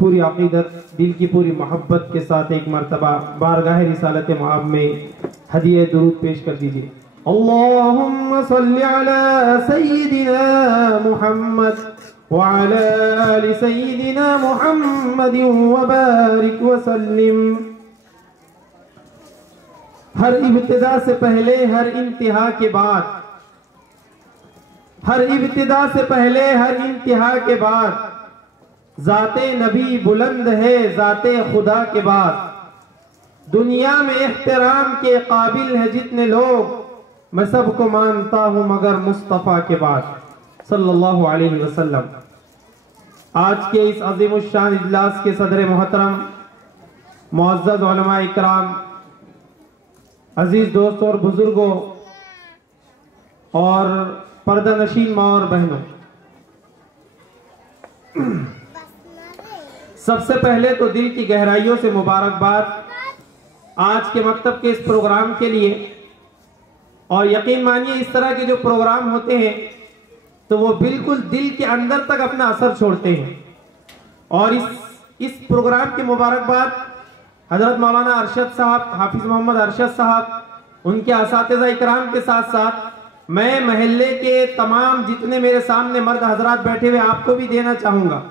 पूरी अक़ीदत दिल की पूरी मोहब्बत के साथ एक मरतबा बारगाह रिसालत मआब में हदिया दुरूद पेश कर दीजिए। अल्लाहुम्मा सल्लि अला सय्यिदिना मुहम्मद व अला आलि सय्यिदिना मुहम्मद व बारिक व सल्लिम। हर इब्तिदा से पहले हर इंतहा के बाद, हर इब्तिदा से पहले हर इंतहा के बाद ज़ाते नबी बुलंद है ज़ाते खुदा के बाद। दुनिया में एहतराम के काबिल है जितने लोग, मैं सबको मानता हूँ मगर मुस्तफ़ा के बाद सल्लल्लाहु अलैहि वसल्लम। आज के इस अज़ीमुश्शान इजलास के सदर मोहतरम, मुअज़्ज़ज़ उलमा इकराम, अजीज दोस्तों और बुजुर्गों और पर्दा नशीन माँ और बहनों, सबसे पहले तो दिल की गहराइयों से मुबारकबाद आज के मकतब के इस प्रोग्राम के लिए। और यकीन मानिए इस तरह के जो प्रोग्राम होते हैं तो वो बिल्कुल दिल के अंदर तक अपना असर छोड़ते हैं। और इस प्रोग्राम की मुबारकबाद हजरत मौलाना अरशद साहब, हाफिज मोहम्मद अरशद साहब, उनके असातिज़ा इकराम के साथ साथ मैं महल्ले के तमाम जितने मेरे सामने मर्द हजरात बैठे हुए आपको भी देना चाहूँगा।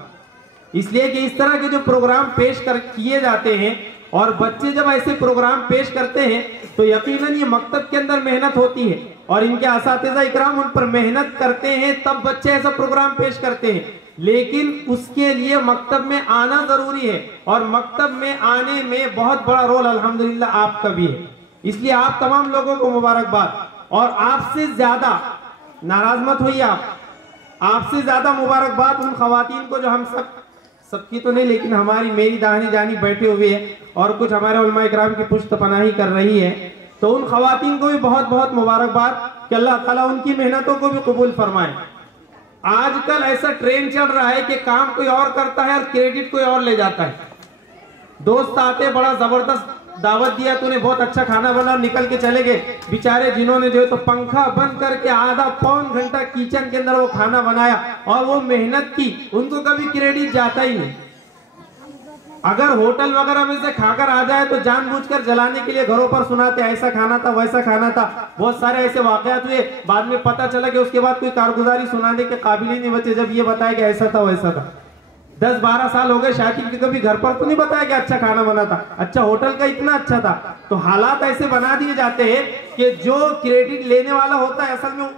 इसलिए कि इस तरह के जो प्रोग्राम पेश किए जाते हैं और बच्चे जब ऐसे प्रोग्राम पेश करते हैं तो यकीनन ये मकतब के अंदर मेहनत होती है और इनके असातिज़ा इकराम उन पर मेहनत करते हैं, तब बच्चे ऐसा प्रोग्राम पेश करते हैं। लेकिन उसके लिए मकतब में आना जरूरी है और मकतब में आने में बहुत बड़ा रोल अल्हम्दुलिल्लाह आपका भी है। इसलिए आप तमाम लोगों को मुबारकबाद। और आपसे ज्यादा नाराज मत होइए, आपसे ज्यादा मुबारकबाद उन खवातीन को जो हम सबकी तो नहीं लेकिन हमारी मेरी दाहिनी जानी बैठे हुए हैं और कुछ हमारे उलमा इकराम की पुश्त पनाही कर रही है, तो उन खवातीन को भी बहुत बहुत मुबारकबाद कि अल्लाह ताला उनकी मेहनतों को भी कबूल फरमाए। आजकल ऐसा ट्रेंड चल रहा है कि काम कोई और करता है और क्रेडिट कोई और ले जाता है। दोस्त आते बड़ा जबरदस्त दावत दिया, तूने बहुत अच्छा खाना बना, निकल के चले गए। बेचारे जिन्होंने जो है तो पंखा बंद करके आधा पौन घंटा किचन के अंदर वो खाना बनाया और वो मेहनत की, उनको कभी क्रेडिट जाता ही नहीं। अगर होटल वगैरह में से खाकर आ जाए तो जानबूझकर जलाने के लिए घरों पर सुनाते ऐसा खाना था वैसा खाना था। बहुत सारे ऐसे वाकयात हुए, बाद में पता चला कि उसके बाद कोई कारगुजारी सुनाने के काबिल ही नहीं बचे जब ये बताया कि ऐसा था वैसा था। 10-12 साल हो गए शादी के, कभी घर पर तो नहीं बताया कि अच्छा खाना बना था, अच्छा होटल का इतना अच्छा था। तो हालात ऐसे बना दिए जाते हैं कि जो क्रेडिट लेने वाला होता है असल में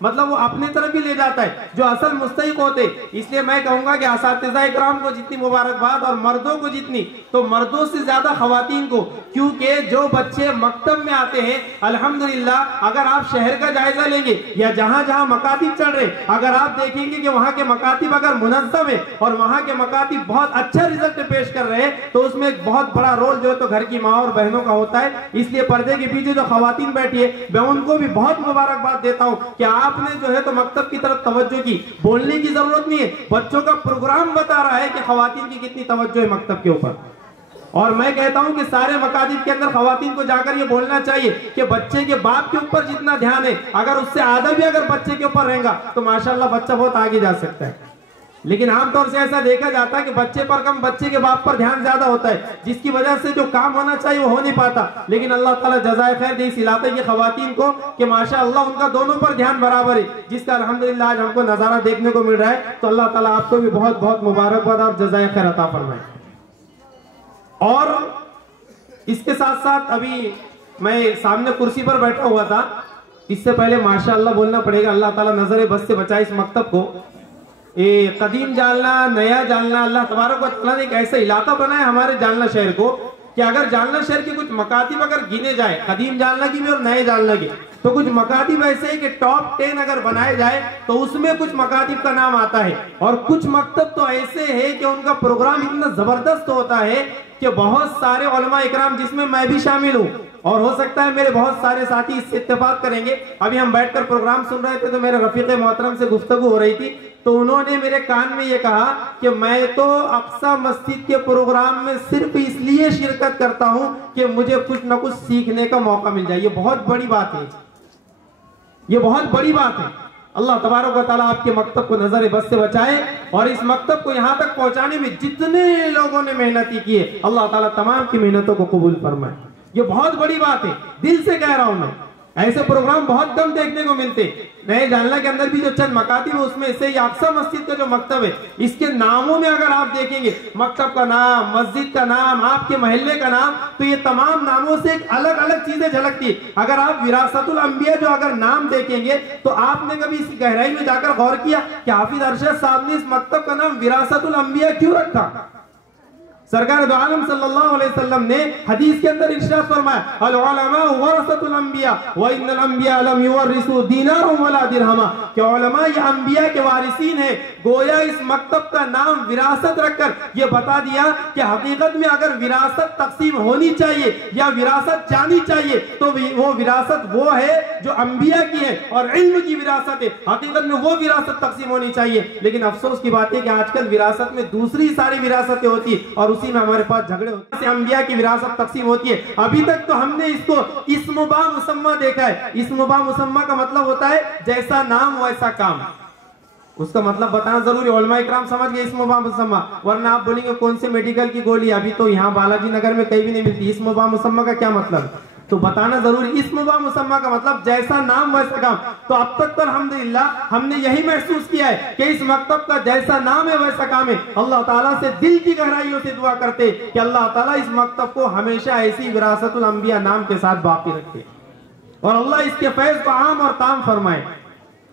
मतलब वो अपने तरफ ही ले जाता है जो असल मुस्तहिक होते। इसलिए मैं कहूंगा कि असातिज़ा इकराम को जितनी मुबारकबाद और मर्दों को जितनी, तो मर्दों से ज्यादा खवातीन को, क्योंकि जो बच्चे मकतब में आते हैं अल्हम्दुलिल्लाह, अगर आप शहर का जायजा लेंगे या जहां जहां मकातिब चल रहे, अगर आप देखेंगे कि वहां के मकातिब अगर मुनज़्ज़म है और वहां के मकातिब बहुत अच्छा रिजल्ट पेश कर रहे हैं, तो उसमें एक बहुत बड़ा रोल जो है तो घर की माँ और बहनों का होता है। इसलिए पर्दे के पीछे जो खवातीन बैठी है, मैं उनको भी बहुत मुबारकबाद देता हूं कि आपने जो है तो मकतब की तरफ तवज्जो की। बोलने की जरूरत नहीं है, बच्चों का प्रोग्राम बता रहा है कि खवातीन की कितनी तवज्जो है मकतब के ऊपर। और मैं कहता हूं कि सारे मकातिब के अंदर खवातीन को जाकर ये बोलना चाहिए कि बच्चे के बाप के ऊपर जितना ध्यान है, अगर उससे आधा भी अगर बच्चे के ऊपर रहेगा तो माशाल्लाह बच्चा बहुत आगे जा सकता है। लेकिन आमतौर से ऐसा देखा जाता है कि बच्चे पर कम, बच्चे के बाप पर ध्यान ज्यादा होता है, जिसकी वजह से जो काम होना चाहिए वो हो नहीं पाता। लेकिन अल्लाह ताला जज़ाए खैर दे इस इलाके की खवातीन को कि माशाअल्लाह उनका दोनों पर ध्यान बराबर है, जिसका अल्हम्दुलिल्लाह आज हमको नजारा देखने को मिल रहा है। तो अल्लाह ताला आपको भी बहुत बहुत मुबारकबाद और जज़ाए खैर अता फरमाए। और इसके साथ साथ अभी मैं सामने कुर्सी पर बैठा हुआ था, इससे पहले माशाअल्लाह बोलना पड़ेगा, अल्लाह ताला नजर बस से बचाए इस मकतब को। ये कदीम जालना, नया जालना, अल्लाह तबारक व तआला ने एक ऐसा इलाका बनाया हमारे जालना शहर को कि अगर जालना शहर के कुछ मकातिब अगर गिने जाए, कदीम जालना की भी और नए जालना की, तो कुछ मकातिब ऐसे है कि टॉप 10 अगर बनाए जाए तो उसमें कुछ मकातिब का नाम आता है। और कुछ मकतब तो ऐसे है कि उनका प्रोग्राम इतना जबरदस्त होता है कि बहुत सारे उलमा इकराम, जिसमें मैं भी शामिल हूँ, और हो सकता है मेरे बहुत सारे साथी इससे इत्तेफाक करेंगे। अभी हम बैठकर प्रोग्राम सुन रहे थे तो मेरे रफीक मोहतरम से गुफ्तगू हो रही थी, तो उन्होंने मेरे कान में ये कहा कि मैं तो अक्सा मस्जिद के प्रोग्राम में सिर्फ इसलिए शिरकत करता हूं कि मुझे कुछ ना कुछ सीखने का मौका मिल जाए। ये बहुत बड़ी बात है, ये बहुत बड़ी बात है। अल्लाह तबारक व तआला आपके मकतब को नजर बस से बचाए और इस मकतब को यहाँ तक पहुंचाने में जितने लोगों ने मेहनत की है, अल्लाह ताला तमाम की मेहनतों को कबूल फरमाए। ये बहुत बड़ी बात है, दिल से कह रहा हूं मैं। ऐसे प्रोग्राम बहुत कम देखने को मिलते। नए जालना के अंदर भी जो चंद मकातिब है उसमें से अक्सा मस्जिद का जो मकतब है, इसके नामों में अगर आप देखेंगे मकतब का नाम, मस्जिद का नाम, आपके महल्ले का नाम, तो ये तमाम नामों से एक अलग अलग चीजें झलकती है। अगर आप विरासतुल अंबिया जो अगर नाम देखेंगे तो आपने कभी इस गहराई में जाकर गौर किया कि हाफिज अरशद साहब ने इस मकतब का नाम विरासतुल अंबिया क्यों रखा? सरकार दो आलम सल्लल्लाहु अलैहि वसल्लम ने हदीस के अंदर इरशाद फरमाया, अल उलमा वरसतुल अंबिया व इन्नल अंबिया लम युवरिसु दीनारन वला दिरहमा, कि उलमा ये अंबिया के वारिसीन है। गोया इस मकतब का नाम विरासत रखकर ये बता दिया कि हकीकत में अगर विरासत तकसीम होनी चाहिए या विरासत जानी चाहिए तो वो विरासत वो है जो अंबिया की है और इल्म की विरासत है। हकीकत में वो विरासत तकसीम होनी चाहिए। लेकिन अफसोस की बात है कि आजकल विरासत में दूसरी सारी विरासतें होती है और उसी में हमारे पास झगड़े होते हैं। अंबिया की विरासत तकसीम होती है। अभी तक तो हमने इसको इस्म बा मुसम्मा देखा है। इस्म बा मुसम्मा का मतलब होता है जैसा नाम वैसा काम। उसका मतलब बताना जरूरी, उलमा इकराम समझ गए इस्म बा मुसम्मा, वरना आप बोलेंगे कौन से मेडिकल की गोली, अभी तो यहाँ बालाजी नगर में कहीं भी नहीं मिलती। इस्म बा मुसम्मा का क्या मतलब, तो बताना जरूरी। इस्म बा मुसम्मा का मतलब जैसा नाम वैसा काम। तो अब तक तो अल्हम्दुलिल्लाह हमने यही महसूस किया है कि इस मकतब का जैसा नाम है वैसा काम है। अल्लाह ताला से दिल की गहराइयों से दुआ करते कि अल्लाह ताला इस मकतब को हमेशा ऐसी विरासतुल अंबिया नाम के साथ बाकी रखे और अल्लाह इसके फैज को आम और ताम फरमाए।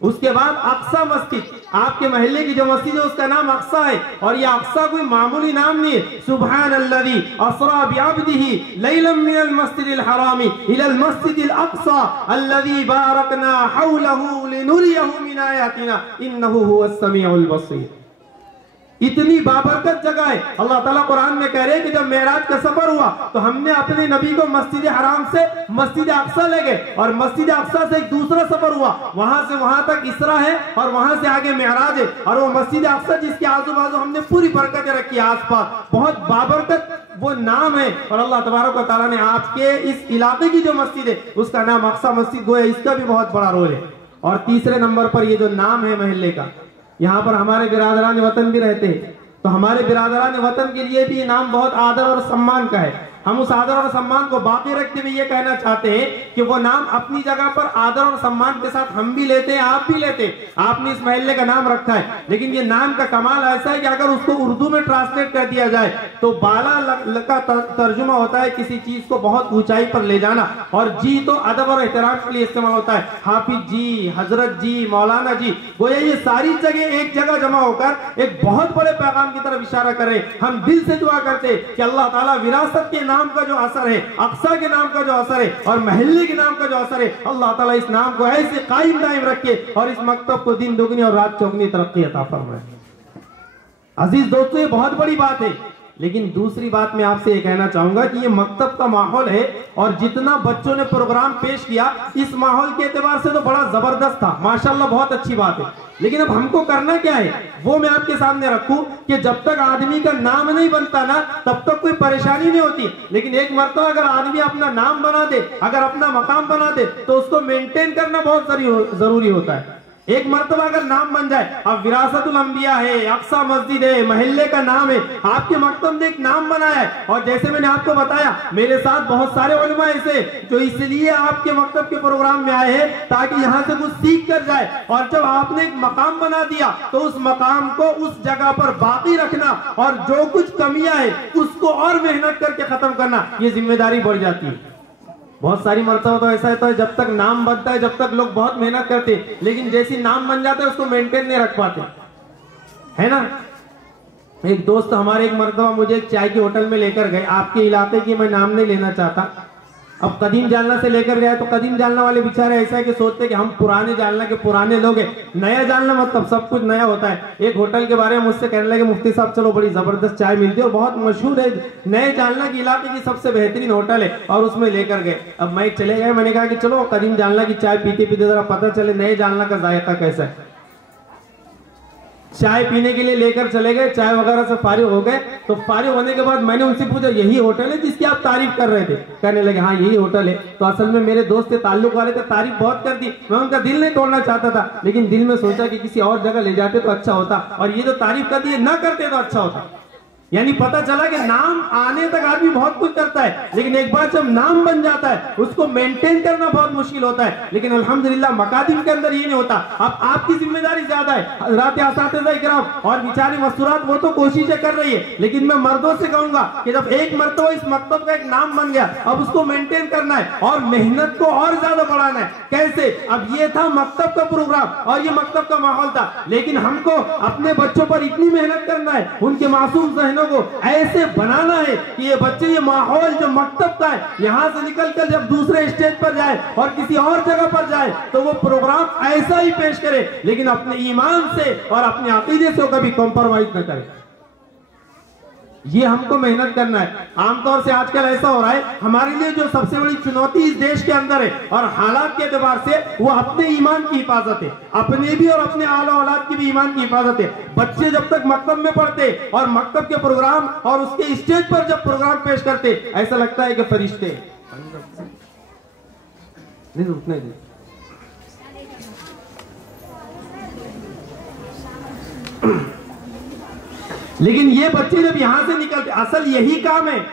उसके बाद अक्सा मस्जिद, आपके महल्ले की जो मस्जिद है उसका नाम अक्सा है। और ये अक्सा कोई मामूली नाम नहीं है। सुब्हानल्लज़ी अस्रा बिअब्दिही लैलन मिनल मस्जिदिल हरामी इलल मस्जिदिल अक्सा अल्लज़ी बारकना हौलहु लिनुरियहु मिन आयातिना इन्नहु हुवस समीउल बसीर। इतनी बाबरकत जगह है। अल्लाह ताला कुरान में कह रहे हैं कि जब मेराज का सफर हुआ तो हमने अपने नबी को मस्जिद हराम से मस्जिद अक्सा ले गए और मस्जिद अक्सा से एक दूसरा सफर हुआ, वहां से वहां तक इसरा है और वहां से आगे मेराज है। और वो मस्जिद अक्सा जिसके आजू बाजू हमने पूरी बरकतें रखी आसपास, बहुत बाबरकत वो नाम है। और अल्लाह तबारक व तआला ने आपके इस इलाके की जो मस्जिद है उसका नाम अक्सा मस्जिद गोया, इसका भी बहुत बड़ा रोल है। और तीसरे नंबर पर ये जो नाम है महल्ले का, यहाँ पर हमारे बिरादरान वतन भी रहते हैं, तो हमारे बिरादरान वतन के लिए भी नाम बहुत आदर और सम्मान का है। हम उस आदर और सम्मान को बाकी रखते हुए ये कहना चाहते हैं कि वो नाम अपनी जगह पर आदर और सम्मान के साथ हम भी लेते हैं, आप भी लेते हैं। आपने इस महल्ले का नाम रखा है, लेकिन ये नाम का कमाल ऐसा है कि अगर उसको उर्दू में ट्रांसलेट कर दिया जाए तो बाला का तर्जुमा होता है किसी चीज को बहुत ऊंचाई पर ले जाना, और जी तो अदब और एहतराम के लिए इस्तेमाल होता है। हाफिज जी, हजरत जी, मौलाना जी, गोया ये सारी जगह एक जगह जमा होकर एक बहुत बड़े पैगाम की तरफ इशारा कर रहे। हम दिल से दुआ करते कि अल्लाह ताला विरासत के नाम का जो असर है, अक्सा के नाम का जो असर है और महल्ले के नाम का जो असर है, अल्लाह ताला इस नाम को ऐसे कायम दायम रखे और इस मकतब को दिन दुगनी और रात चौगनी तरक्की अता फरमाए। अजीज दोस्तों, ये बहुत बड़ी बात है। लेकिन दूसरी बात मैं आपसे ये कहना चाहूंगा कि ये मकतब का माहौल है और जितना बच्चों ने प्रोग्राम पेश किया इस माहौल के एतबार से तो बड़ा जबरदस्त था, माशाल्लाह, बहुत अच्छी बात है। लेकिन अब हमको करना क्या है वो मैं आपके सामने रखूं कि जब तक आदमी का नाम नहीं बनता ना तब तक कोई परेशानी नहीं होती। लेकिन एक मरतबा अगर आदमी अपना नाम बना दे, अगर अपना मकाम बना दे, तो उसको मेंटेन करना बहुत जरूरी होता है। एक मर्तबा अगर नाम बन जाए, अब विरासतुल अंबिया है, अक्सा मस्जिद है, महल्ले का नाम है, आपके मकतब ने एक नाम बनाया है। और जैसे मैंने आपको बताया, मेरे साथ बहुत सारे उलमा ऐसे जो इसलिए आपके मकतब के प्रोग्राम में आए हैं ताकि यहाँ से कुछ सीख कर जाए। और जब आपने एक मकाम बना दिया तो उस मकाम को उस जगह पर बाकी रखना और जो कुछ कमियां है उसको और मेहनत करके खत्म करना, ये जिम्मेदारी बढ़ जाती है। बहुत सारी मरतबा तो ऐसा होता है जब तक नाम बनता है, जब तक लोग बहुत मेहनत करते, लेकिन जैसी नाम बन जाता है उसको मेंटेन नहीं रख पाते, है ना। एक दोस्त हमारे एक मरतबा मुझे एक चाय की होटल में लेकर गए, आपके इलाके की मैं नाम नहीं लेना चाहता। अब कदीम जालना से लेकर गया तो कदीम जालना वाले बेचारे ऐसा है कि सोचते हैं कि हम पुराने जालना के पुराने लोग हैं, नया जालना मतलब सब कुछ नया होता है। एक होटल के बारे में मुझसे कहने लगे, मुफ्ती साहब चलो बड़ी जबरदस्त चाय मिलती है और बहुत मशहूर है, नए जालना के इलाके की सबसे बेहतरीन होटल है, और उसमें लेकर गए। अब मैं चले गए, मैंने कहा कि चलो कदीम जालना की चाय पीते पीते जरा पता चले नए जालना का जायका कैसा है। चाय पीने के लिए लेकर चले गए, चाय वगैरह से फारिग हो गए। तो फारिग होने के बाद मैंने उनसे पूछा, यही होटल है जिसकी आप तारीफ कर रहे थे? कहने लगे हाँ यही होटल है। तो असल में मेरे दोस्त से ताल्लुक वाले थे, तारीफ बहुत कर दी, मैं उनका दिल नहीं तोड़ना चाहता था, लेकिन दिल में सोचा कि किसी और जगह ले जाते तो अच्छा होता, और ये जो तारीफ कर दी ना करते तो अच्छा होता। यानी पता चला कि नाम आने तक आदमी बहुत कुछ करता है, लेकिन एक बार जब नाम बन जाता है उसको मेंटेन करना बहुत मुश्किल होता है। लेकिन अल्हम्दुलिल्लाह मकादिम के अंदर ये नहीं होता। अब आपकी जिम्मेदारी ज्यादा है, हज़रात असातिज़ा इकराम और बेचारी मस्तूरात वो तो कोशिशें कर रही है, लेकिन मैं मर्दों से कहूंगा कि जब एक मर्तबा इस मकतब का एक नाम बन गया, अब उसको मेंटेन करना है और मेहनत को और ज्यादा बढ़ाना है। कैसे? अब ये था मकतब का प्रोग्राम और ये मकतब का माहौल था, लेकिन हमको अपने बच्चों पर इतनी मेहनत करना है, उनके मासूम को ऐसे बनाना है कि ये बच्चे, ये माहौल जो मकतब का है, यहां से निकलकर जब दूसरे स्टेज पर जाए और किसी और जगह पर जाए तो वो प्रोग्राम ऐसा ही पेश करे, लेकिन अपने ईमान से और अपने अकीदे से कभी कॉम्प्रोमाइज न करे। ये हमको मेहनत करना है। आमतौर से आजकल ऐसा हो रहा है, हमारे लिए जो सबसे बड़ी चुनौती इस देश के अंदर है और हालात के एतबार से, वो अपने ईमान की हिफाजत है, अपने भी और अपने आला औलाद की भी ईमान की हिफाजत है। बच्चे जब तक मकतब में पढ़ते और मकतब के प्रोग्राम और उसके स्टेज पर जब प्रोग्राम पेश करते, ऐसा लगता है कि फरिश्ते नहीं रुकने दे। लेकिन ये बच्चे जब यहां से निकलते, असल यही काम है।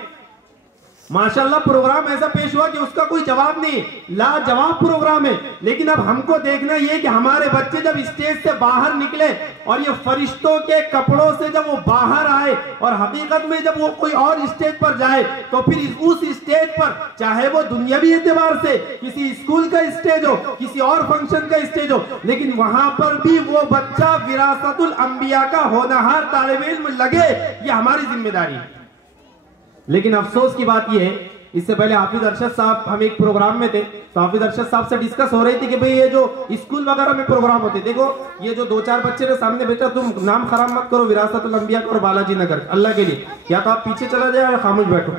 माशाल्लाह प्रोग्राम ऐसा पेश हुआ कि उसका कोई जवाब नहीं, लाजवाब प्रोग्राम है। लेकिन अब हमको देखना ये कि हमारे बच्चे जब स्टेज से बाहर निकले और ये फरिश्तों के कपड़ों से जब वो बाहर आए और हकीकत में जब वो कोई और स्टेज पर जाए, तो फिर उस स्टेज पर, चाहे वो दुनियावी एतबार से किसी स्कूल का स्टेज हो, किसी और फंक्शन का स्टेज हो, लेकिन वहां पर भी वो बच्चा विरासतुल अंबिया का होनहार तालिब इल्म लगे, ये हमारी जिम्मेदारी है। लेकिन अफसोस की बात यह है, इससे पहले हाफिज अरशद साहब, हम एक प्रोग्राम में थे तो हाफिज अरशद साहब से डिस्कस हो रही थी कि भाई ये जो स्कूल वगैरह में प्रोग्राम होते, देखो ये जो 2-4 बच्चे ने सामने बेटा, तुम नाम खराब मत करो विरासतुल अंबिया और बालाजी नगर, अल्लाह के लिए, या तो आप पीछे चला जाए या खामोश बैठो।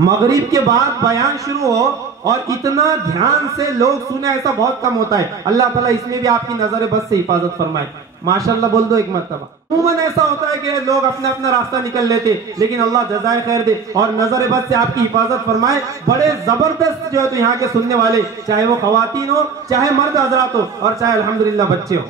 मगरिब के बाद बयान शुरू हो और इतना ध्यान से लोग सुने, ऐसा बहुत कम होता है। अल्लाह ताला इसमें भी आपकी नजर बस से हिफाजत फरमाए। माशाल्लाह बोल दो एक मर्तबा। उमूमन ऐसा होता है कि लोग अपना अपना रास्ता निकल लेते, लेकिन अल्लाह जज़ाए खैर दे और नजर बद से आपकी हिफाजत फरमाए। बड़े जबरदस्त जो है तो यहाँ के सुनने वाले, चाहे वो खवातीन हो, चाहे मर्द हजरात हो और चाहे अल्हम्दुलिल्लाह बच्चे हो।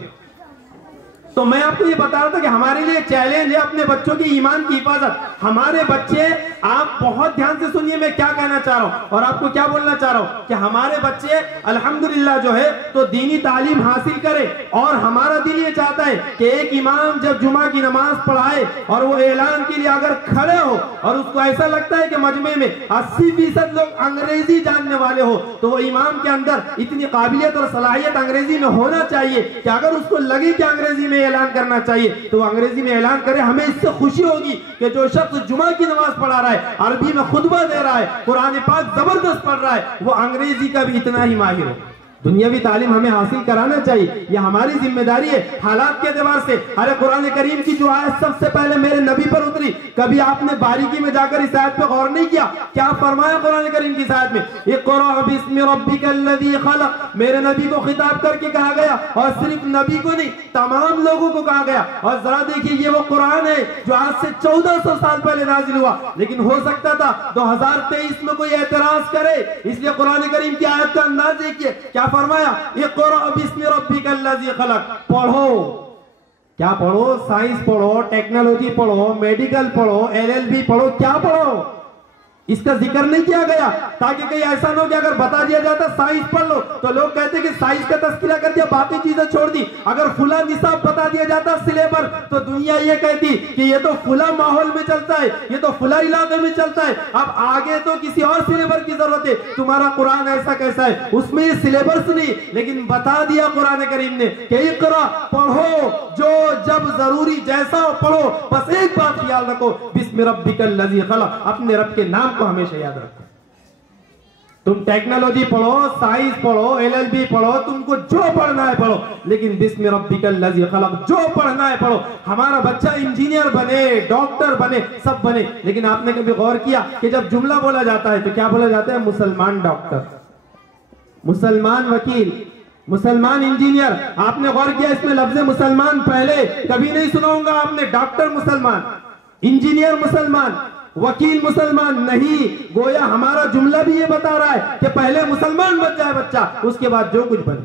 तो मैं आपको ये बता रहा था कि हमारे लिए चैलेंज है अपने बच्चों की ईमान की हिफाजत। हमारे बच्चे, आप बहुत ध्यान से सुनिए मैं क्या कहना चाह रहा हूं और आपको क्या बोलना चाह रहा हूं कि हमारे बच्चे अल्हम्दुलिल्लाह जो है तो दीनी तालीम हासिल करे। और हमारा दिल ये चाहता है कि एक इमाम जब जुमा की नमाज पढ़ाए और वो ऐलान के लिए अगर खड़े हो और उसको ऐसा लगता है कि मजमे में 80% लोग अंग्रेजी जानने वाले हो, तो वो इमाम के अंदर इतनी काबिलियत और सलाहियत अंग्रेजी में होना चाहिए कि अगर उसको लगे कि अंग्रेजी में ऐलान करना चाहिए तो अंग्रेजी में ऐलान करे। हमें इससे खुशी होगी कि जो शख्स जुमा की नमाज पढ़ा रहा है, अरबी में खुतबा दे रहा है, कुरान पाक जबरदस्त पढ़ रहा है, वो अंग्रेजी का भी इतना ही माहिर हो। दुनियावी तालीम हमें हासिल कराना चाहिए, यह हमारी जिम्मेदारी है हालात के एतबार से। अरे कुरान करीम की जो आयत सबसे पहले मेरे नबी पर उतरी, कभी आपने बारीकी में जाकर इस आयत पे गौर नहीं किया? क्या फरमाया कुरान करीम की आयत में? इक़रा बिस्मि रब्बिकल्लज़ी खलक़, मेरे नबी को खिताब करके कहा गया और सिर्फ नबी को नहीं तमाम लोगों को कहा गया। और जरा देखिए ये वो कुरान है जो आज से 1400 साल पहले नाजिल हुआ, लेकिन हो सकता था 2023 में कोई एतराज करे, इसलिए कुरान करीम की आयत का अंदाज देखिए क्या फरमाया, इक़रा बिस्मि रब्बिकल्लज़ी खलक़। पढ़ो, क्या पढ़ो? साइंस पढ़ो, टेक्नोलॉजी पढ़ो, मेडिकल पढ़ो, एलएलबी पढ़ो, क्या पढ़ो? इसका जिक्र नहीं किया गया ताकि कहीं ऐसा ना हो कि अगर बता दिया जाता साइंस पढ़ लो तो लोग कहते कि साइंस का तस्करा कर दिया, बाकी चीजें छोड़ दी। अगर फुला निसाब बता दिया जाता सिलेबस तो दुनिया ये कहती कि ये तो फुला माहौल में चलता है, ये तो फुला इलाके में चलता है, अब आगे तो किसी और सिलेबस की जरूरत है। तुम्हारा कुरान ऐसा कैसा है? उसमें ये सिलेबस नहीं, लेकिन बता दिया कुरान करीम ने कि इक़रा, पढ़ो, जो जब जरूरी जैसा हो पढ़ो, बस एक बात ख्याल रखो, बिस्मि रब्बिकल्लज़ी खलक़, अपने रब के नाम को हमेशा याद रखो। तुम टेक्नोलॉजी पढ़ो, साइंस पढ़ो, एलएलबी पढ़ो, तुमको जो पढ़ना है पढ़ो, लेकिन बिस्मि रब्बिकल्लज़ी खलक़, जो पढ़ना है पढ़ो। हमारा बच्चा इंजीनियर बने, डॉक्टर बने, सब बने, लेकिन आपने कभी गौर किया कि जब जुमला बोला जाता है तो क्या बोला जाता है? मुसलमान डॉक्टर, मुसलमान वकील, मुसलमान इंजीनियर। आपने गौर किया इसमें लफ्ज़ मुसलमान पहले कभी नहीं सुना होगा आपने? डॉक्टर मुसलमान, इंजीनियर मुसलमान, वकील मुसलमान नहीं। गोया हमारा जुमला भी ये बता रहा है कि पहले मुसलमान बन जाए बच्चा, उसके बाद जो कुछ बन।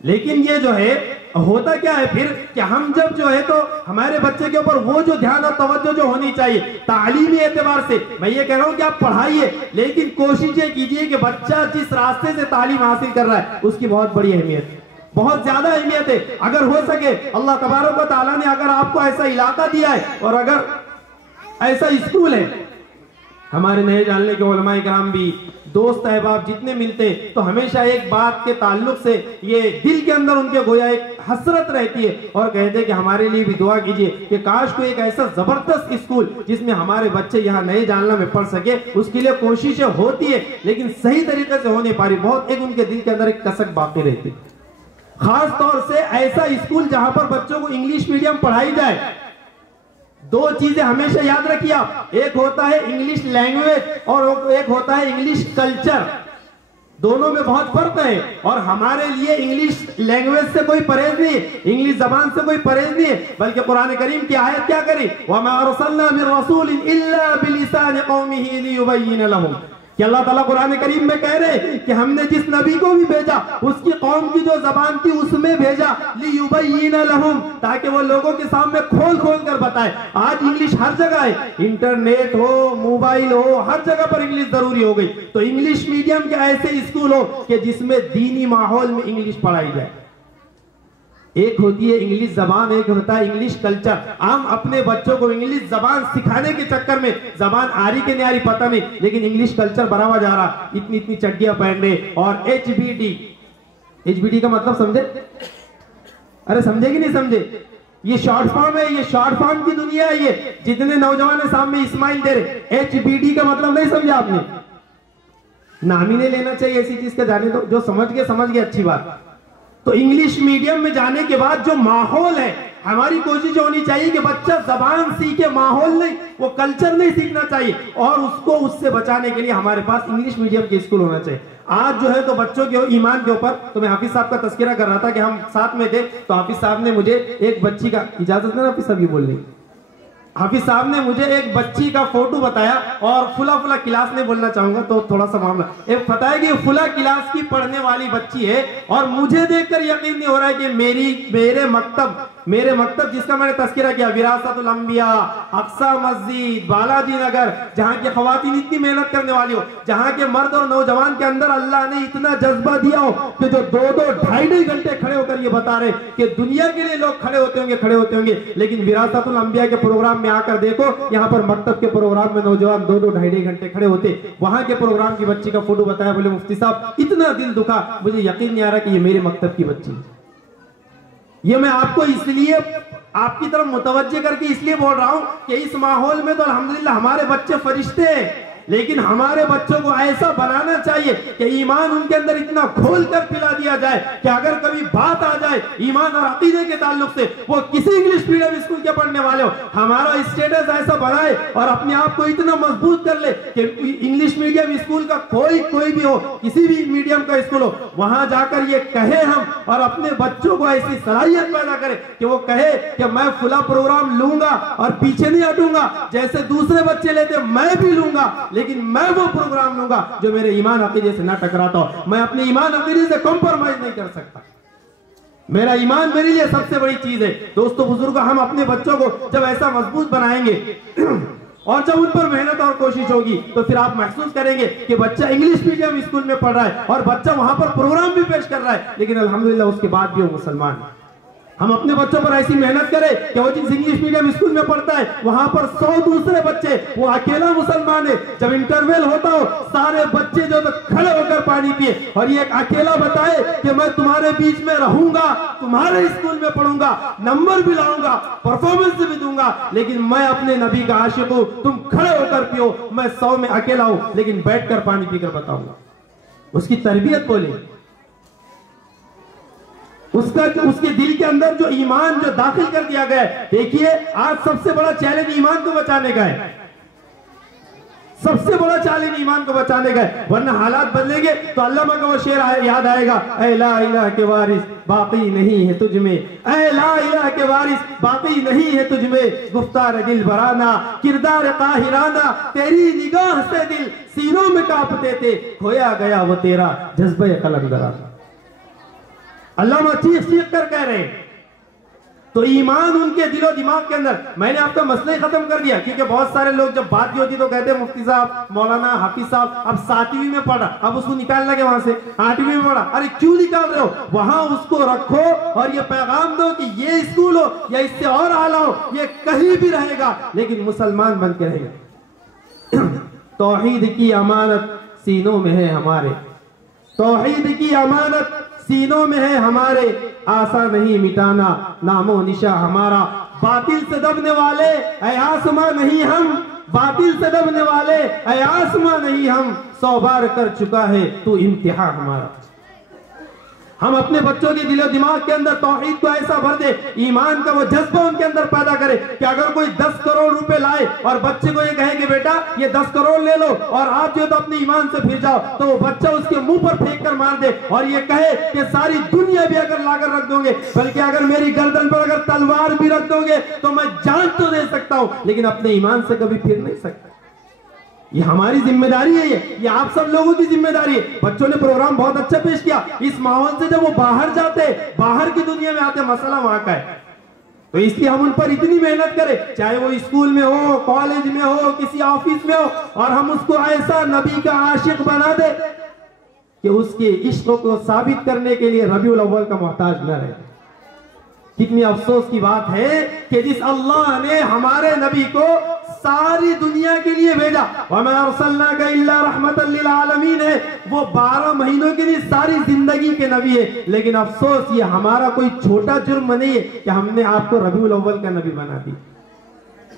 लेकिन ये जो है होता क्या है फिर कि हम जब जो है तो हमारे बच्चे के ऊपर वो जो ध्यान और तवज्जो जो होनी चाहिए तालीमी एतबार से, मैं ये कह रहा हूं कि आप पढ़ाइए, लेकिन कोशिश ये कीजिए कि बच्चा जिस रास्ते से तालीम हासिल कर रहा है उसकी बहुत बड़ी अहमियत है, बहुत ज्यादा अहमियत है। अगर हो सके अल्लाह तबारक व तआला ने अगर आपको ऐसा इलाका दिया है और अगर ऐसा स्कूल है, हमारे नए जानने के उलमाए किराम भी, दोस्त अहबाब जितने मिलते तो हमेशा एक बात के ताल्लुक से ये दिल के अंदर उनके गोया एक हसरत रहती है और कहते हैं कि हमारे लिए भी दुआ कीजिए कि काश कोई एक ऐसा जबरदस्त स्कूल जिसमें हमारे बच्चे यहाँ नए जानना में पढ़ सके। उसके लिए कोशिशें होती है लेकिन सही तरीके से हो नहीं पा रही, बहुत एक उनके दिल के अंदर एक कसक बाकी रहती है। खास तौर से ऐसा स्कूल जहां पर बच्चों को इंग्लिश मीडियम पढ़ाई जाए। दो चीजें हमेशा याद रखिए आप, एक होता है इंग्लिश लैंग्वेज और एक होता है इंग्लिश कल्चर। दोनों में बहुत फर्क है और हमारे लिए इंग्लिश लैंग्वेज से कोई परहेज नहीं है, इंग्लिश जबान से कोई परहेज नहीं है, बल्कि कुरान करीम की आयत क्या करी, वमा अरसलना मिन रसूलिन इल्ला बिलिसानि कौमिही लियुबय्यिन लहुम, कि अल्लाह ताला कुरान करीम में कह रहे कि हमने जिस नबी को भी भेजा उसकी कौम की जो जबान थी उसमें भेजा, लियुबय्यिन लहुम, ताकि वो लोगों के सामने खोल खोल कर बताए। आज इंग्लिश हर जगह है, इंटरनेट हो, मोबाइल हो, हर जगह पर इंग्लिश जरूरी हो गई। तो इंग्लिश मीडियम के ऐसे स्कूल हो कि जिसमें दीनी माहौल में इंग्लिश पढ़ाई जाए। एक होती है इंग्लिश जबान, एक होता है इंग्लिश कल्चर। हम अपने बच्चों को इंग्लिश जबान सिखाने के चक्कर में जबान आ रही कि नहीं आ रही पता नहीं, लेकिन इंग्लिश कल्चर बढ़ावा जा रहा, इतनी इतनी चड्डियां पहन रहे। और एचबीडी का मतलब समझे? अरे समझे कि नहीं समझे? ये शॉर्ट फॉर्म है, ये शॉर्ट फॉर्म की दुनिया है। ये जितने नौजवान है सामने इस्माइल दे रहे, एचबीडी का मतलब नहीं समझा आपने? नाम ही नहीं लेना चाहिए ऐसी चीज का, जाने दो, जो समझ गए अच्छी बात। तो इंग्लिश मीडियम में जाने के बाद जो माहौल है, हमारी कोशिश होनी चाहिए कि बच्चा जबान सीखे, माहौल नहीं, वो कल्चर नहीं सीखना चाहिए। और उसको उससे बचाने के लिए हमारे पास इंग्लिश मीडियम के स्कूल होना चाहिए। आज जो है तो बच्चों के ईमान के ऊपर, तो मैं हाफिज साहब का तस्करा कर रहा था कि हम साथ में थे, तो हाफिज साहब ने मुझे एक बच्ची का, इजाजत है ना हाफिज साहब ये बोलने, हाफिज साहब ने मुझे एक बच्ची का फोटो बताया और फुला फुला क्लास नहीं बोलना चाहूंगा तो थोड़ा सा मामला, एक पता है कि फुला क्लास की पढ़ने वाली बच्ची है और मुझे देखकर यकीन नहीं हो रहा है कि मेरे मकतब मेरे मकतब जिसका मैंने तस्करा किया, विरासतुल अंबिया, अक्सा मस्जिद, बालाजी नगर, जहां की खवातीन इतनी मेहनत करने वाली हो, जहां के मर्द और नौजवान के अंदर अल्लाह ने इतना जज्बा दिया हो कि जो 2-2 ढाई घंटे खड़े होकर ये बता रहे कि दुनिया के लिए लोग खड़े होते होंगे, लेकिन विरासतुल अंबिया के प्रोग्राम में आकर देखो, यहाँ पर मकतब के प्रोग्राम में नौजवान 2-2 ढाई घंटे खड़े होते। वहां के प्रोग्राम की बच्ची का फोटो बताया, बोले मुफ्ती साहब इतना दिल दुखा, मुझे यकीन नहीं आ रहा कि ये मेरे मकतब की बच्ची। ये मैं आपको इसलिए आपकी तरफ मुतवज्जे करके इसलिए बोल रहा हूं कि इस माहौल में तो अल्हम्दुलिल्लाह हमारे बच्चे फरिश्ते हैं, लेकिन हमारे बच्चों को ऐसा बनाना चाहिए कि ईमान उनके अंदर इतना खोल कर पिला दिया जाए कि अगर कभी बात आ जाए ईमान और अकीदे के ताल्लुक से, वो किसी इंग्लिश मीडियम स्कूल के पढ़ने वाले हो, हमारा स्टेटस ऐसा बनाए और अपने आप को इतना मजबूत कर ले कि इंग्लिश मीडियम स्कूल का कोई भी हो, किसी भी मीडियम का स्कूल हो, वहां जाकर ये कहे हम, और अपने बच्चों को ऐसी सलाहियत पैदा करे कि वो कहे कि मैं फुला प्रोग्राम लूंगा और पीछे नहीं हटूंगा, जैसे दूसरे बच्चे लेते मैं भी लूंगा, लेकिन मैं वो प्रोग्राम लूंगा जो मेरे ईमान अकीदे से ना टकराता हो। मैं अपने ईमान अकीदे से कॉम्प्रोमाइज नहीं कर सकता। मेरा ईमान मेरे लिए सबसे बड़ी चीज है। दोस्तों बुजुर्ग, हम अपने बच्चों को जब ऐसा मजबूत बनाएंगे और जब उन पर मेहनत और कोशिश होगी, तो फिर आप महसूस करेंगे कि बच्चा इंग्लिश मीडियम स्कूल में पढ़ रहा है और बच्चा वहां पर प्रोग्राम भी पेश कर रहा है, लेकिन अल्हम्दुलिल्लाह उसके बाद भी वो मुसलमान है। हम अपने बच्चों पर ऐसी मेहनत करें कि वो जिस इंग्लिश मीडियम स्कूल में पढ़ता है वहां पर 100 दूसरे बच्चे, वो अकेला मुसलमान है। जब इंटरवल होता हो, सारे बच्चे जो तो खड़े होकर पानी पिए और ये अकेला बताए कि मैं तुम्हारे बीच में रहूंगा, तुम्हारे स्कूल में पढ़ूंगा, नंबर भी लाऊंगा, परफॉर्मेंस भी दूंगा, लेकिन मैं अपने नबी का आशिक हूं, तुम खड़े होकर पियो, मैं 100 में अकेला हूं लेकिन बैठकर पानी पीकर बताऊंगा। उसकी तरबियत बोले, उसके दिल के अंदर जो ईमान जो दाखिल कर दिया गया है। देखिए आज सबसे बड़ा चैलेंज ईमान को बचाने का है, सबसे बड़ा चैलेंज ईमान को बचाने का है, वरना हालात बदलेंगे तो अल्लामा का वो शेर याद आएगा, ऐ ला इलाह के वारिस बाकी नहीं है तुझ में, ऐ ला इलाह के वारिस बाकी नहीं है तुझ में, गुफ्तार दिल बराना किरदार काहिराना, तेरी निगाह से दिल सीनों में कांपते थे, खोया गया वो तेरा जज्बे कलंदरा। अल्लाह चीख चीख कर कह रहे हैं। तो ईमान उनके दिलो दिमाग के अंदर, मैंने आपका मसला ही खत्म कर दिया, क्योंकि बहुत सारे लोग जब बात होती तो कहते हैं मुफ्ती साहब, मौलाना, हाफिज साहब अब 7वीं में पढ़ा, अब उसको निकालना के वहां से 8वीं में पढ़ा। अरे क्यों निकाल रहे हो? वहां उसको रखो और ये पैगाम दो कि ये स्कूल हो या इससे और आला हो, ये कहीं भी रहेगा लेकिन मुसलमान बन के रहेगा। तौहीद की अमानत सीनों में है हमारे, तौहीद की अमानत सीनों में है हमारे, आशा नहीं मिटाना नामो निशा हमारा, बातिल से दबने वाले ऐ आसमां नहीं हम, बातिल से दबने वाले ऐ आसमां नहीं हम, 100 बार कर चुका है तू इम्तिहा हमारा। हम अपने बच्चों के दिलो दिमाग के अंदर तौहीद को ऐसा भर दे, ईमान का वो जज्बा उनके अंदर पैदा करे कि अगर कोई 10 करोड़ रुपए लाए और बच्चे को ये कहे कि बेटा ये 10 करोड़ ले लो और आप जो तो अपने ईमान से फिर जाओ, तो वो बच्चा उसके मुंह पर फेंक कर मार दे और ये कहे कि सारी दुनिया भी अगर लाकर रख दोगे, बल्कि अगर मेरी गर्दन पर अगर तलवार भी रख दोगे तो मैं जान तो दे सकता हूं, लेकिन अपने ईमान से कभी फिर नहीं सकता। ये हमारी जिम्मेदारी है, ये आप सब लोगों की जिम्मेदारी है। बच्चों ने प्रोग्राम बहुत अच्छा पेश किया। इस माहौल से जब वो बाहर जाते, बाहर की दुनिया में आते, मसला वहां का है, तो इसलिए हम उन पर इतनी मेहनत करें, चाहे वो स्कूल में हो, कॉलेज में हो, किसी ऑफिस में हो, और हम उसको ऐसा नबी का आशिक बना दे कि उसके इश्क को साबित करने के लिए रबीउल अव्वल का मोहताज न रहे। कितनी अफसोस की बात है कि जिस अल्लाह ने हमारे नबी को सारी दुनिया के लिए भेजा, वमा अरसलनाका इल्ला रहमतल लिल आलमीन है, वो 12 महीनों के लिए सारी जिंदगी के नबी है, लेकिन अफसोस ये हमारा कोई छोटा जुर्म नहीं है कि हमने आपको रबीउल अव्वल का नबी बना दी।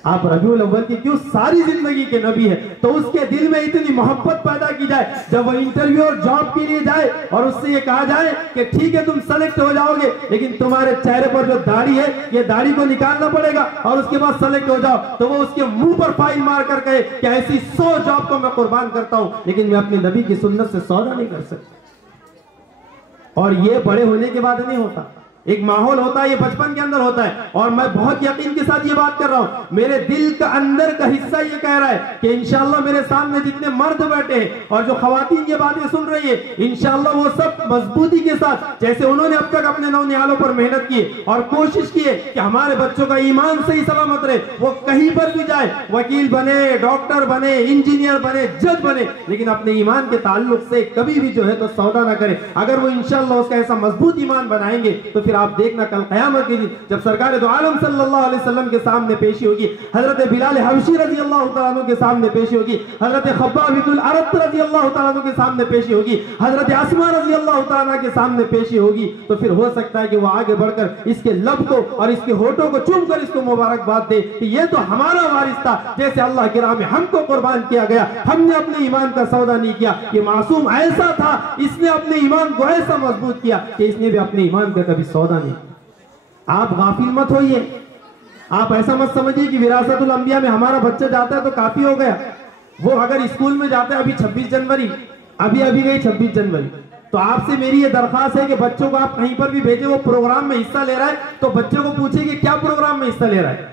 आप रबीउल अव्वल की क्यों सारी जिंदगी के नबी है, तो उसके दिल में इतनी मोहब्बत पैदा की जाए, जब वो इंटरव्यू और जॉब के लिए जाए और उससे ये कहा जाए कि ठीक है तुम सेलेक्ट हो जाओगे, लेकिन तुम्हारे चेहरे पर जो दाढ़ी है ये दाढ़ी को निकालना पड़ेगा और उसके बाद सेलेक्ट हो जाओ, तो वो उसके मुंह पर फाइल मार कर कहे कि ऐसी 100 जॉब को मैं कुर्बान करता हूं, लेकिन मैं अपने नबी की सुन्नत से सौदा नहीं कर सकता। और ये बड़े होने के बाद नहीं होता, एक माहौल होता है, ये बचपन के अंदर होता है। और मैं बहुत यकीन के साथ ये बात कर रहा हूं, मेरे दिल का अंदर का हिस्सा ये कह रहा है कि इंशाअल्लाह मेरे सामने जितने मर्द बैठे हैं और जो खवातीन ये बातें सुन रही है, इंशाअल्लाह वो सब मजबूती के साथ, जैसे उन्होंने अब तक अपने नौनिहालों पर मेहनत की और कोशिश की है कि हमारे बच्चों का ईमान सही सलामत रहे, वो कहीं पर भी जाए, वकील बने, डॉक्टर बने, इंजीनियर बने, जज बने, लेकिन अपने ईमान के ताल्लुक से कभी भी जो है तो सौदा ना करे। अगर वो इंशाअल्लाह उसका ऐसा मजबूत ईमान बनाएंगे तो फिर आप देखना कल क़यामत के दिन जब सरकार दो आलम सल्लल्लाहु अलैहि वसल्लम के सामने पेशी होगी, हजरत बिलाल हबशी रजी अल्लाह तआला अन्हु के सामने पेशी होगी, हजरत खब्बाब बिन अरत रजी अल्लाह तआला अन्हु के सामने पेशी होगी, हजरत अस्मा रजी अल्लाह तआला के सामने पेशी होगी, तो फिर हो सकता है कि वो आगे बढ़कर इसके लब को और इसके होठों को चूम कर इसको मुबारकबाद दे कि ये तो हमारा वारिस था, जैसे अल्लाह की राह में हमको कुर्बान किया गया, हमने अपने ईमान का सौदा नहीं किया। ये मासूम ऐसा था, इसने अपने ईमान को ऐसा मजबूत किया कि इसने भी अपने ईमान का कभी सौदा नहीं। आप गाफिल मत होइए, आप ऐसा मत समझिए कि विरासतुल अंबिया में हमारा बच्चा जाता है तो काफी हो गया। वो अगर स्कूल में जाता है, अभी 26 जनवरी अभी गई 26 जनवरी, तो आपसे मेरी ये दरखास्त है कि बच्चों को आप कहीं पर भी भेजे, वो प्रोग्राम में हिस्सा ले रहा है तो बच्चों को पूछिए कि क्या प्रोग्राम में हिस्सा ले रहा है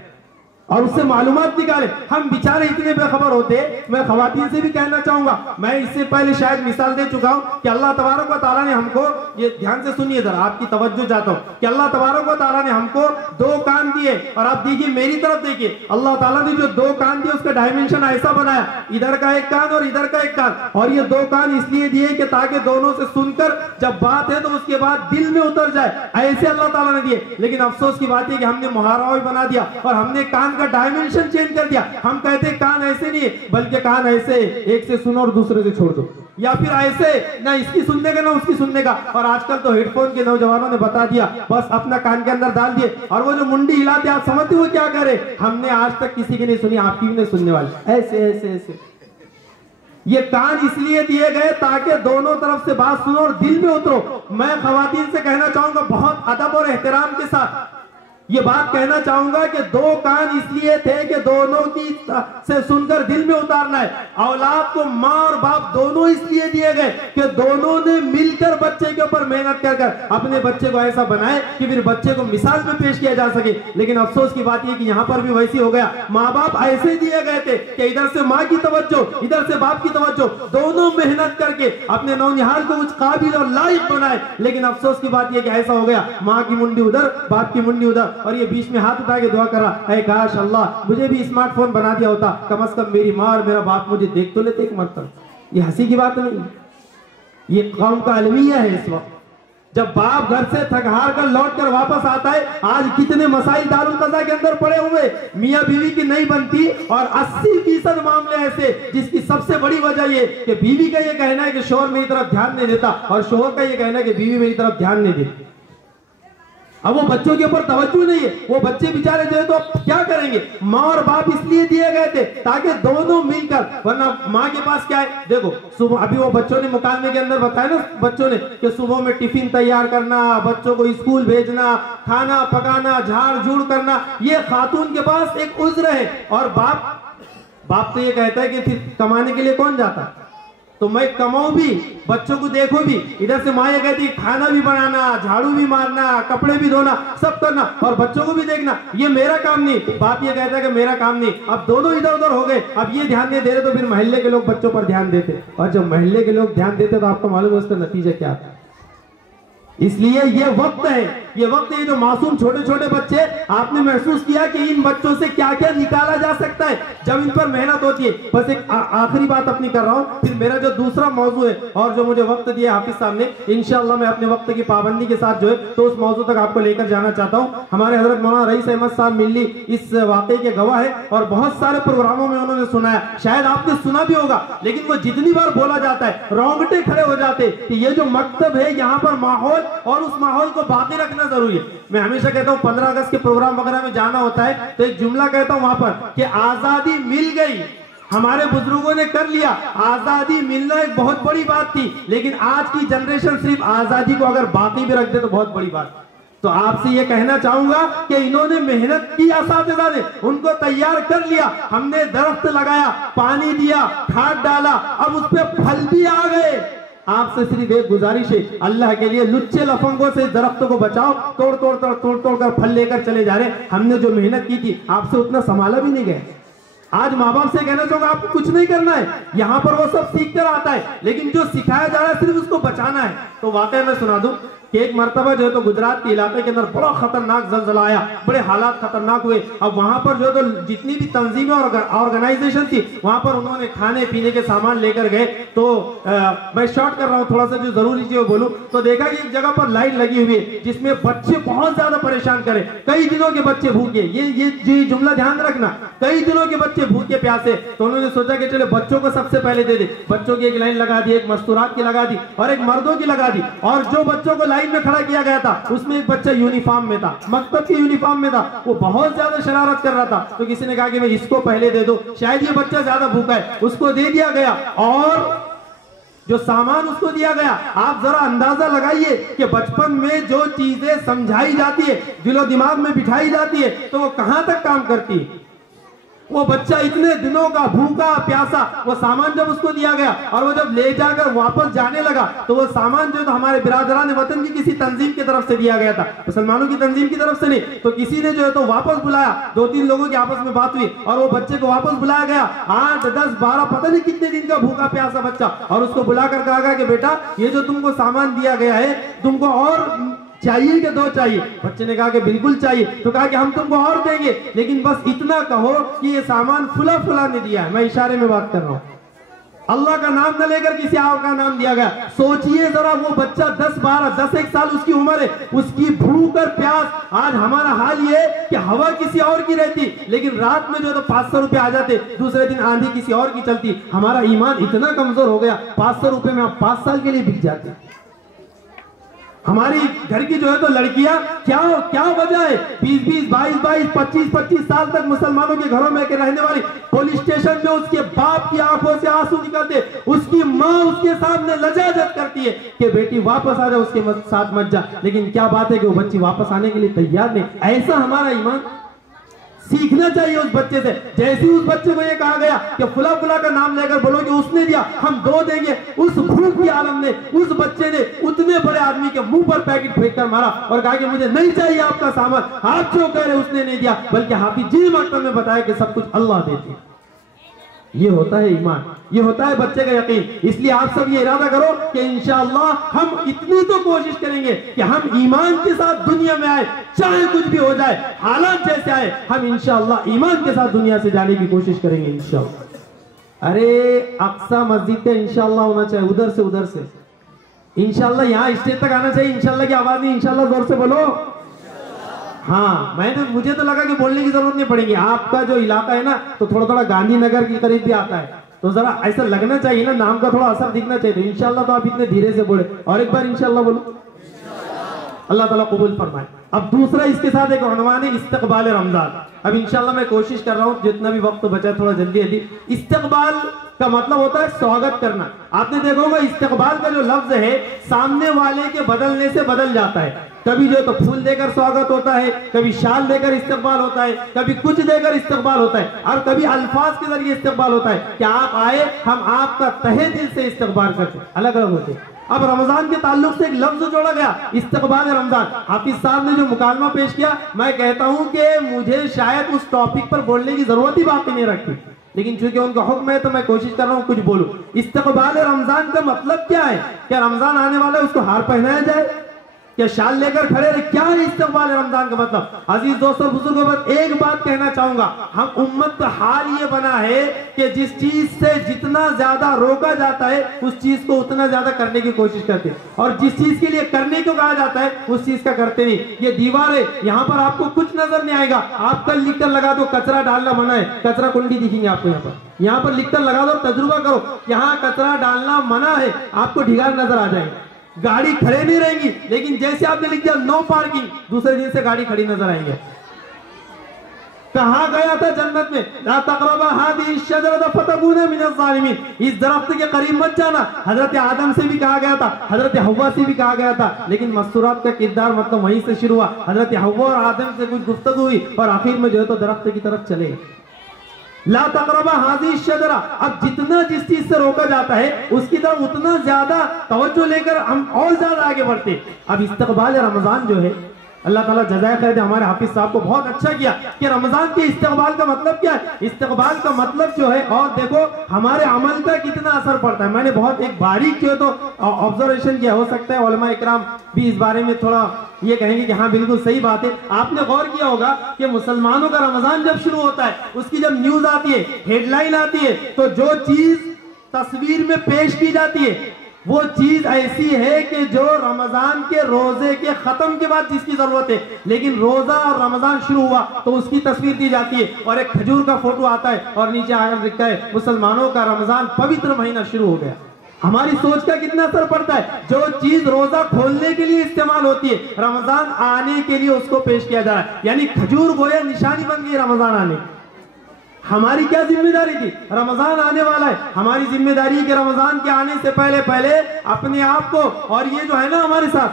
और उससे मालूमात निकाले। हम बेचारे इतने बेखबर होते। मैं खवातीन से भी कहना चाहूंगा, मैं इससे पहले शायद मिसाल दे चुका हूं कि अल्लाह तबारक व तआला ने हमको, ये ध्यान से सुनिए जरा, आपकी तवज्जो चाहता हूं कि अल्लाह तबारक व तआला ने हमको 2 कान दिए और आप देखिए मेरी तरफ देखिए, अल्लाह ताला ने जो 2 कान दिए उसका डायमेंशन ऐसा बनाया, इधर का एक कान और इधर का एक कान, और ये 2 कान इसलिए दिए कि ताकि दोनों से सुनकर जब बात है तो उसके बाद दिल में उतर जाए, ऐसे अल्लाह ताला ने दिए। लेकिन अफसोस की बात है कि हमने मुहारा भी बना दिया और हमने कान का डायमेंशन चेंज कर दिया। हम कहते हैं कान ऐसे नहीं है, बल्कि कान ऐसे, एक से सुनो और दूसरे से छोड़ दो, या फिर ऐसे, ना इसकी सुनने का ना उसकी सुनने का। और आजकल तो हेडफोन के नौजवानों ने बता दिया, बस अपना कान के अंदर डाल दिए और वो जो मुंडी हिलाते आप समझते हो क्या करे। हमने आज तक किसी की नहीं सुनी, आपकी भी नहीं सुनने वाली, ऐसे ऐसे ऐसे। ये कान इसलिए दिए गए ताकि दोनों तरफ से बात सुनो और दिल में उतरो। मैं खवातीन से कहना चाहूंगा बहुत अदब और एहतराम के साथ ये बात कहना चाहूंगा कि 2 कान इसलिए थे कि दोनों की से सुनकर दिल में उतारना है। औलाद को माँ और बाप दोनों इसलिए दिए गए कि दोनों ने मिलकर बच्चे के ऊपर मेहनत कर अपने बच्चे को ऐसा बनाए कि फिर बच्चे को मिसाल में पेश किया जा सके। लेकिन अफसोस की बात यह कि यहाँ पर भी वैसी हो गया, माँ बाप ऐसे दिए गए थे कि इधर से माँ की तवज्जो, इधर से बाप की तवज्जो, दोनों मेहनत करके अपने नौनिहाल को कुछ काबिल और लायक बनाए। लेकिन अफसोस की बात यह कि ऐसा हो गया, माँ की मुंडी उधर, बाप की मुंडी उधर, और ये बीच में हाथ उठा के दुआ कर रहा है, काश अल्लाह मुझे भी स्मार्टफोन बना दिया होता, कम से कम मेरी माँ और मेरा बाप मुझे देख तो लेते एक मरतबा। ये हंसी की बात नहीं, ये कौम का अलमिया है। इस वक्त जब बाप घर से थक हार कर लौट कर वापस आता है, आज कितने मसाइल दारुल कज़ा के अंदर पड़े हुए, मियाँ बीवी की नहीं बनती, और 80% मामले ऐसे जिसकी सबसे बड़ी वजह ये कि बीवी का ये कहना है कि शोहर मेरी तरफ ध्यान नहीं देता, और शोहर का ये कहना है कि बीवी मेरी तरफ ध्यान नहीं देती। अब वो बच्चों के ऊपर तवज्जो नहीं है, वो बच्चे बेचारे जो है तो अब क्या करेंगे। माँ और बाप इसलिए दिए गए थे ताकि दोनों मिलकर, वरना माँ के पास क्या है, देखो सुबह, अभी वो बच्चों ने मुकालमे के अंदर बताया ना बच्चों ने कि सुबह में टिफिन तैयार करना, बच्चों को स्कूल भेजना, खाना पकाना, झाड़ झूड़ करना, ये खातून के पास एक उज्र है। और बाप तो ये कहता है कि फिर कमाने के लिए कौन जाता, तो मैं कमाऊं भी, बच्चों को देखो भी। इधर से माँ ये कहती है खाना भी बनाना, झाड़ू भी मारना, कपड़े भी धोना, सब करना, और बच्चों को भी देखना, ये मेरा काम नहीं। बाप ये कहता है कि मेरा काम नहीं। अब दोनों इधर उधर हो गए, अब ये ध्यान नहीं दे रहे तो फिर मोहल्ले के लोग बच्चों पर ध्यान देते, और जब मोहल्ले के लोग ध्यान देते तो आपको मालूम है उसका नतीजा क्या आता है। इसलिए ये वक्त है, ये वक्त है, जो मासूम छोटे छोटे बच्चे, आपने महसूस किया कि इन बच्चों से क्या क्या निकाला जा सकता है जब इन पर मेहनत होती है। बस एक आखिरी बात अपनी कर रहा हूं, फिर मेरा जो दूसरा मौजू है और जो मुझे वक्त दिया हाफिज साहब ने, इंशाअल्लाह मैं अपने वक्त की पाबंदी के साथ जो है तो उस मौजू तक आपको लेकर जाना चाहता हूं। हमारे हजरत मौलाना रईस अहमद साहब मिल्ली इस वाकये के गवाह है और बहुत सारे प्रोग्रामों में उन्होंने सुनाया, शायद आपने सुना भी होगा, लेकिन वो जितनी बार बोला जाता है रोंगटे खड़े हो जाते कि ये जो मकतब है यहाँ पर माहौल और उस माहौल को बाकी रखना जरूरी है। मैं हमेशा कहता हूं 15 अगस्त के प्रोग्राम वगैरह में जाना होता है तो एक जुमला कहता हूं वहां पर कि आजादी मिल गई, हमारे बुजुर्गों ने कर लिया, आजादी मिलना एक बहुत बड़ी बात थी, लेकिन आज की जनरेशन सिर्फ आजादी को अगर बाकी भी रख दे तो बहुत बड़ी बात। तो आपसे ये कहना चाहूंगा कि इन्होंने मेहनत की, असातिज़ा ने उनको तैयार कर लिया, हमने दरख्त लगाया, पानी दिया, खाद डाला, अब उस पर फल भी आ गए। आपसे सिर्फ एक गुजारिश है, अल्लाह के लिए लुच्चे लफंगों से दरख्तों को बचाओ। तोड़ तोड़ कर फल लेकर चले जा रहे। हमने जो मेहनत की थी आपसे उतना संभाला भी नहीं गया। आज माँ बाप से कहना चाहूंगा आपको कुछ नहीं करना है, यहाँ पर वो सब सीख कर आता है, लेकिन जो सिखाया जा रहा है सिर्फ उसको बचाना है। तो वाकई में सुना दूं कि एक मरतबा जो है तो गुजरात के इलाके के अंदर बड़ा खतरनाक ज़लज़ला आया, बड़े हालात खतरनाक हुए। अब वहां पर जो है तो जितनी भी तंजीमें और ऑर्गेनाइजेशन थी वहां पर उन्होंने खाने पीने के सामान लेकर गए। तो मैं शॉर्ट कर रहा हूँ, थोड़ा सा जो जरूरी चीज बोलूं तो देखा कि एक जगह पर लाइन लगी हुई है जिसमें बच्चे बहुत ज्यादा परेशान करे, कई दिनों के बच्चे भूखे। ये जुमला ध्यान रखना, कई दिनों के बच्चे भूखे प्यासे। तो उन्होंने सोचा कि चलो बच्चों को सबसे पहले दे दे। बच्चों की एक लाइन लगा दी, एक मस्तूरात की लगा दी और एक मर्दों की लगा दी। और जो बच्चों को लाइन में खड़ा किया गया था उसमें एक बच्चा यूनिफॉर्म में था, मकतब की यूनिफॉर्म में था। वो बहुत ज्यादा शरारत कर रहा था। तो किसी ने कहा कि भाई इसको पहले दे दो, शायद ये बच्चा ज्यादा भूखा है। उसको दे दिया गया और जो सामान उसको दिया गया, आप जरा अंदाजा लगाइए कि बचपन में जो चीजें समझाई जाती है, दिलो दिमाग में बिठाई जाती है, तो वो कहां तक काम करती है। वो बच्चा इतने दिनों का भूखा प्यासा, वो सामान जब उसको दिया गया और वो जब ले जाकर वापस जाने लगा तो वो सामान जो तो हमारे बिरादरान वतन की किसी तंजीम की तरफ से दिया गया था, मुसलमानों की तंजीम की तरफ से नहीं। तो किसी ने जो है तो वापस बुलाया, 2-3 लोगों की आपस में बात हुई और वो बच्चे को वापस बुलाया गया। 8, 10, 12 पता नहीं कितने दिन का भूखा प्यासा बच्चा, और उसको बुलाकर कहा गया कि बेटा ये जो तुमको सामान दिया गया है तुमको और चाहिए कि 2 चाहिए। बच्चे ने कहा कि बिल्कुल चाहिए। तो कहा कि हम तुमको और देंगे, लेकिन बस इतना कहो कि ये सामान फुला ने दिया है। मैं इशारे में बात कर रहा हूं, अल्लाह का नाम न लेकर किसी और का नाम दिया गया। सोचिए जरा, वो बच्चा 10-12-10 साल उसकी उम्र है, उसकी भूख और प्यास। आज हमारा हाल ये कि हवा किसी और की रहती, लेकिन रात में जो तो 500 रुपए आ जाते, दूसरे दिन आंधी किसी और की चलती। हमारा ईमान इतना कमजोर हो गया, 500 रुपए में आप 5 साल के लिए बिक जाते। हमारी घर की जो है तो लड़कियां क्या वजह है, 20-20, 22-22, 25-25 साल तक मुसलमानों के घरों में रहने वाली, पुलिस स्टेशन में उसके बाप की आंखों से आंसू निकलते, उसकी माँ उसके सामने लजाजत करती है कि बेटी वापस आ जा, उसके साथ मत जा। लेकिन क्या बात है कि वो बच्ची वापस आने के लिए तैयार नहीं। ऐसा हमारा ईमान। सीखना चाहिए उस बच्चे से। जैसे उस बच्चे को ये कहा गया कि फुला का नाम लेकर बोलो कि उसने दिया, हम 2 देंगे, उस भूख के आलम ने उस बच्चे ने उतने बड़े आदमी के मुंह पर पैकेट फेंक कर मारा और कहा कि मुझे नहीं चाहिए आपका सामान। आप जो कह रहे उसने नहीं दिया, बल्कि हाफिज जी मकतब में बताया कि सब कुछ अल्लाह देते। ये होता है ईमान, ये होता है बच्चे का यकीन। इसलिए आप सब ये इरादा करो कि इंशाअल्लाह हम इतनी तो कोशिश करेंगे कि हम ईमान के साथ दुनिया में आए, चाहे कुछ भी हो जाए, हालात जैसे आए, हम इंशाअल्लाह ईमान के साथ दुनिया से जाने की कोशिश करेंगे इंशाअल्लाह। अरे अक्सा मस्जिद पे इंशाअल्लाह होना चाहिए, उधर से इंशाअल्लाह। यहाँ स्टेज तक आना चाहिए। इंशाअल्लाह की आवाज नहीं, इंशाअल्लाह जोर से बोलो। हाँ, मुझे तो लगा कि बोलने की जरूरत नहीं पड़ेगी। आपका जो इलाका है ना तो थोड़ा गांधीनगर के करीब भी आता है, तो जरा ऐसा लगना चाहिए ना, नाम का थोड़ा असर दिखना चाहिए। तो इंशाअल्लाह तो आप इतने धीरे से बोले, और एक बार इंशाअल्लाह बोलो। अल्लाह ताला कबूल फरमाए। अब दूसरा इसके साथ एक उन्वान है इस्तकबाल रमजान। अब इंशाअल्लाह मैं कोशिश कर रहा हूँ जितना भी वक्त बचा थोड़ा जल्दी। इस्तकबाल का मतलब होता है स्वागत करना। आपने देखा होगा इस्तकबाल का जो लफ्ज है सामने वाले के बदलने से बदल जाता है। कभी जो तो फूल देकर स्वागत होता है, कभी शाल देकर इस्तकबाल होता है, कभी कुछ देकर इस्तकबाल होता है, और कभी अल्फाज के जरिए इस्तकबाल होता है कि आप आए, हम आपका तहे दिल से इस्तकबाल करते हैं। अलग अलग होते हैं। अब रमजान के ताल्लुक से एक लफ्ज जोड़ा गया, इस्तकबाल रमजान। हाफिज साहब ने जो मुकालमा पेश किया, मैं कहता हूं कि मुझे शायद उस टॉपिक पर बोलने की जरूरत ही बाकी नहीं रखती, लेकिन चूंकि उनका हुक्म है तो मैं कोशिश कर रहा हूं कुछ बोलूं। इस्तकबाल रमजान का मतलब क्या है? क्या रमजान आने वाला है उसको हार पहनाया जाए, क्या शाल लेकर खड़े रहे? क्या है इस्तकबाल रमजान का मतलब? अजीज दोस्तों बुजुर्गों, बस एक बात कहना चाहूंगा, हम उम्मत का हाल ये बना है कि जिस चीज से जितना ज्यादा रोका जाता है उस चीज को उतना ज्यादा करने की कोशिश करते हैं, और जिस चीज के लिए करने को कहा जाता है उस चीज का करते नहीं। ये दीवार है, यहाँ पर आपको कुछ नजर नहीं आएगा। आप कल लिख कर लगा दो कचरा डालना मना है, कचरा कुंडी दिखेंगे आपको। यहाँ पर लिख कर लगा दो, तजुर्बा करो, यहाँ कचरा डालना मना है, आपको ढिगार नजर आ जाएंगे, गाड़ी खड़े नहीं रहेंगी। लेकिन जैसे आपने लिख दिया नो पार्किंग, दूसरे दिन से गाड़ी खड़ी नजर आएंगे। कहा गया था जन्नत में, ला तक़रबा हादिही शजरत फतकूना मिनज़ ज़ालिमीन, इस दरख्त के करीब मत जाना। हजरत आदम से भी कहा गया था, हजरत हव्वा से भी कहा गया था, लेकिन मस्तूरात का किरदार मतलब वहीं से शुरू हुआ। हजरत हव्वा और आदम से कुछ गुफ्तगू हुई और आखिर में जो है तो दरख्त की तरफ चले। ला तक़रबा हाज़ी शजरा। अब जितना जिस चीज से रोका जाता है उसकी तरफ उतना ज्यादा तवज्जो लेकर हम और ज्यादा आगे बढ़ते। अब इस्तक़बाल रमजान जो है, अल्लाह ताला जज़ाए खैर दे, हमारे हाफिज साहब को बहुत अच्छा किया कि रमजान के इस्तक़बाल का मतलब क्या है। इस्तक़बाल का मतलब जो है, और देखो हमारे अमल का कितना असर पड़ता है। मैंने बहुत एक बारीक जो तो ऑब्जर्वेशन किया, हो सकता है उलमा इकराम भी इस बारे में थोड़ा ये कहेंगे कि हाँ बिल्कुल सही बात है। आपने गौर किया होगा कि मुसलमानों का रमजान जब शुरू होता है, उसकी जब न्यूज आती है, हेडलाइन आती है, तो जो चीज तस्वीर में पेश की जाती है वो चीज ऐसी है कि जो रमजान के रोजे के खत्म के बाद जिसकी जरूरत है, लेकिन रोजा और रमजान शुरू हुआ तो उसकी तस्वीर दी जाती है और एक खजूर का फोटो आता है और नीचे आकर लिखा है मुसलमानों का रमजान पवित्र महीना शुरू हो गया। हमारी सोच का कितना असर पड़ता है। जो चीज रोजा खोलने के लिए इस्तेमाल होती है, रमजान आने के लिए उसको पेश किया जा रहा है। यानी खजूर गोया निशानी बन गई रमजान आने। हमारी क्या जिम्मेदारी थी, रमजान आने वाला है, हमारी जिम्मेदारी है कि रमजान के आने से पहले पहले अपने आप को, और ये जो है ना हमारे साथ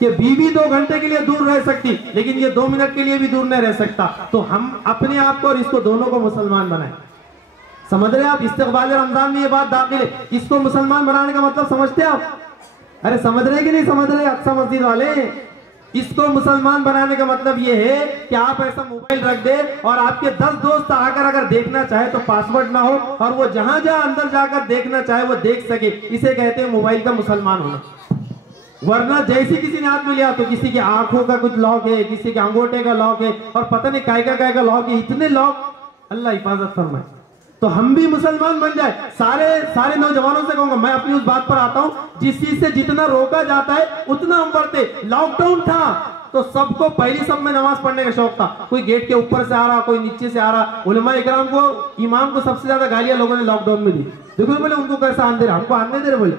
कि बीवी 2 घंटे के लिए दूर रह सकती लेकिन ये 2 मिनट के लिए भी दूर नहीं रह सकता, तो हम अपने आप को और इसको दोनों को मुसलमान बनाए। समझ रहे आप, इस्तक़बाल रमजान में ये बात दाखिल है। इसको मुसलमान बनाने का मतलब समझते आप? अरे समझ रहे कि नहीं समझ रहे अक्सा मस्जिद वाले? इसको मुसलमान बनाने का मतलब ये है कि आप ऐसा मोबाइल रख दे और आपके 10 दोस्त आकर अगर देखना चाहे तो पासवर्ड ना हो और वो जहां जहां अंदर जाकर देखना चाहे वो देख सके। इसे कहते हैं मोबाइल का मुसलमान होना। वरना जैसे किसी ने हाथ में लिया तो किसी की आंखों का कुछ लॉक है, किसी के अंगूठे का लॉक है और पता नहीं काय का लॉक है, इतने लॉक, अल्लाह हिफाजत फरमाए। तो हम भी मुसलमान बन जाए। सारे नौजवानों से कहूंगा, मैं अपनी उस बात पर आता हूं जिस चीज से जितना रोका जाता है उतना हम बढ़ते। लॉकडाउन था तो सबको पहली सब में नमाज पढ़ने का शौक था, कोई गेट के ऊपर से आ रहा, कोई नीचे से आ रहा। उलमा इकराम को, इमाम को सबसे ज्यादा गालियां लोगों ने लॉकडाउन में दी। देखो बोले उनको कैसा आने दे रहे, हमको आने दे रहे बोले,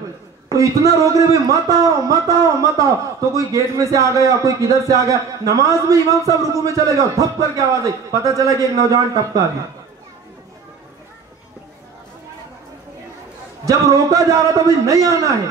तो इतना रोक रहे भाई मत आओ मत आओ मत आओ। तो कोई गेट में से आ गया, कोई किधर से आ गया। नमाज में इमाम साहब रुकू में चले गए, थप करके आवाज आई, पता चला कि एक नौजवान टपका गया। जब रोका जा रहा था भाई नहीं आना है,